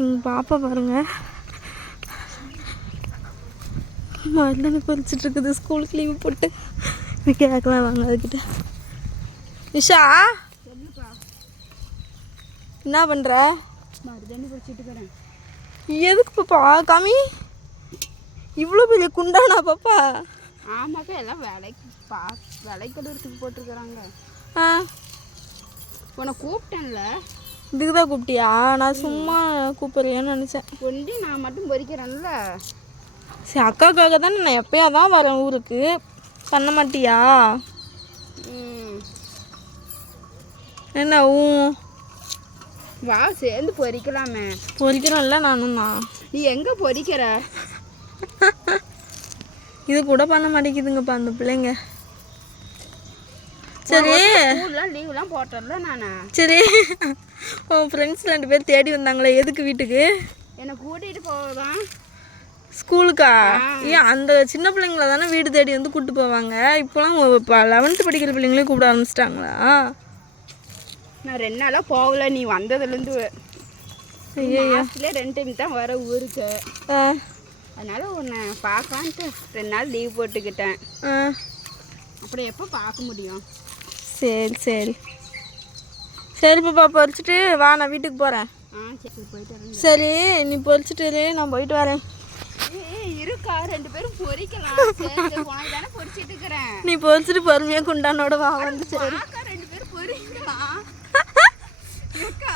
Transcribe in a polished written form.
எங்கள் பாப்பா பாருங்க மருதாணி பறிச்சிட்டு இருக்குது ஸ்கூலுக்கு லீவு போட்டு. கேட்கலாம் வாங்க அதுக்கிட்ட. நிஷா என்ன பண்ணுற? மருதாணி பறிச்சிட்டு இருக்கிறேன். எதுக்கு பாப்பா காமி இவ்வளோ பெரிய குண்டானா பாப்பா? ஆமாக்கா எல்லாம் விலைக்கடுறதுக்கு போட்டிருக்கிறாங்க. ஆ உன்னை கூப்பிட்டேன்ல. இதுக்கு தான் கூப்பிட்டியா? நான் சும்மா கூப்பிட்றியான்னு நினச்சேன். ஒண்டி நான் மட்டும் பொறிக்கிறேன்ல. சரி அக்காக்காக தானே நான் எப்போயா தான் வரேன் ஊருக்கு. பண்ண மாட்டியா? என்ன வா சேர்ந்து பொறிக்கலாமே. பொறிக்கிறோம்ல நானும் தான். நீ எங்கே பொறிக்கிற? இது கூட பண்ண மாட்டேங்குதுங்கப்பா அந்த பிள்ளைங்க. சரி ஸ்கூல்லாம் லீவ்லாம் போட்டேன்ல நான். சரி உன் ஃப்ரெண்ட்ஸ் 2 பேர் தேடி வந்தாங்களே எதுக்கு வீட்டுக்கு? என்னை கூட்டிகிட்டு போவதான். ஸ்கூலுக்கா? ஏன் அந்த சின்ன பிள்ளைங்கள தானே வீடு தேடி வந்து கூப்பிட்டு போவாங்க. இப்போலாம் இப்போ 11th படிக்கிற பிள்ளைங்களே கூப்பிட ஆரம்பிச்சிட்டாங்களா? நான் 2 நாளாக போகல. நீ வந்ததுலேருந்து மாதத்துலேயே 2 டைம் தான் வர ஊருக்கு. அதனால் உன்னை பார்க்கலான்ட்டு 2 நாள் லீவ் போட்டுக்கிட்டேன். அப்புறம் எப்போ பார்க்க முடியும்? சரி சரி சரி பாப்பா பொறிச்சிட்டு வா, நான் வீட்டுக்கு போகிறேன். சரி போயிட்டு வரேன். சரி நீ பொறிச்சிட்டு நான் போயிட்டு வரேன். இருக்கா 2 பேரும் பொறிக்கலாம். உனக்கு தானே பொறிச்சிட்டு இருக்கிறேன். நீ பொறிச்சிட்டு பொறுமையாக குண்டானோட வா வந்து. சரி 2 பேரும் பொறிக்கலாம். இருக்கா